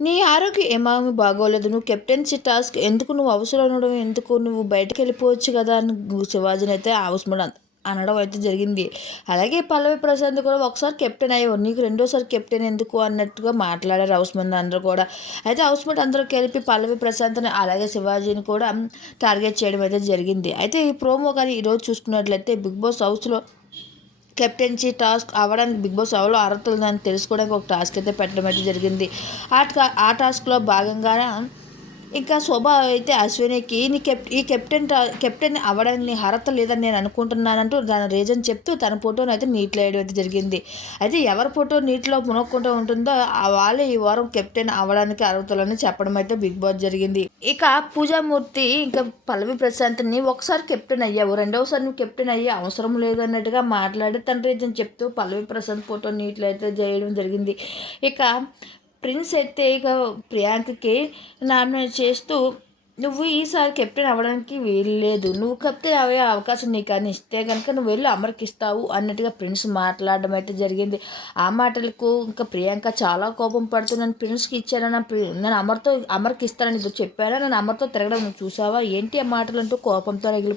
నీ ఆరోగ్యం ఏమామి బాగోలేదు. నువ్వు కెప్టెన్సీ టాస్క్ ఎందుకు నువ్వు అవసరం ఉండడం ఎందుకు? నువ్వు బయటకు వెళ్ళిపోవచ్చు కదా అని శివాజీని అయితే అవసరం అనడం అయితే జరిగింది. అలాగే పల్లవి ప్రశాంత్ కూడా ఒకసారి కెప్టెన్ అయ్యావు. నీకు రెండోసారి కెప్టెన్ ఎందుకు అన్నట్టుగా మాట్లాడారు హౌస్ మంది అందరూ కూడా. అయితే హౌస్ మేట్ అందరూ కలిపి పల్లవి ప్రశాంత్ని అలాగే శివాజీని కూడా టార్గెట్ చేయడం అయితే జరిగింది. అయితే ఈ ప్రోమో కానీ ఈరోజు చూసుకున్నట్లయితే బిగ్ బాస్ హౌస్లో కెప్టెన్సీ టాస్క్ అవ్వడానికి బిగ్ బాస్ ఎవరో అర్హతలు దాన్ని తెలుసుకోవడానికి ఒక టాస్క్ అయితే పెట్టడం అయితే జరిగింది. ఆ ఆ టాస్క్లో భాగంగానే ఇంకా శోభ అయితే అశ్వినికి నీ కెప్ ఈ కెప్టెన్ కెప్టెన్ అవ్వడానికి అర్హత లేదని నేను అనుకుంటున్నానంటూ దాని రీజన్ చెప్తూ తన ఫోటోని అయితే నీటిలో వేయడం అయితే జరిగింది. అయితే ఎవరి ఫోటో నీటిలో మునక్కుంటూ ఉంటుందో వాళ్ళే ఈ వారం కెప్టెన్ అవ్వడానికి అర్హతలని చెప్పడం అయితే బిగ్ బాస్ జరిగింది. ఇక పూజామూర్తి ఇంకా పల్లవి ప్రశాంత్ని ఒకసారి కెప్టెన్ అయ్యావు రెండవసారి నువ్వు కెప్టెన్ అయ్యే అవసరం లేదన్నట్టుగా మాట్లాడి తన రీజన్ చెప్తూ పల్లవి ప్రశాంత్ ఫోటో నీటిలో అయితే చేయడం జరిగింది. ఇక ప్రిన్స్ అయితే ఇక ప్రియాంకకి నామినేట్ చేస్తూ నువ్వు ఈసారి కెప్టెన్ అవ్వడానికి వీల్లేదు. నువ్వు కెప్టెన్ అవే అవకాశం నీకు అని ఇస్తే కనుక నువ్వు వెళ్ళి అమర్కి ఇస్తావు అన్నట్టుగా ప్రిన్స్ మాట్లాడడం అయితే జరిగింది. ఆ మాటలకు ఇంకా ప్రియాంక చాలా కోపం పడుతూ నన్ను ప్రిన్స్కి ఇచ్చానని నేను అమర్తో అమర్కి ఇస్తానని చెప్పాను? నేను అమర్తో తిరగడం నువ్వు చూసావా? ఏంటి ఆ మాటలు అంటూ కోపంతో రగిలి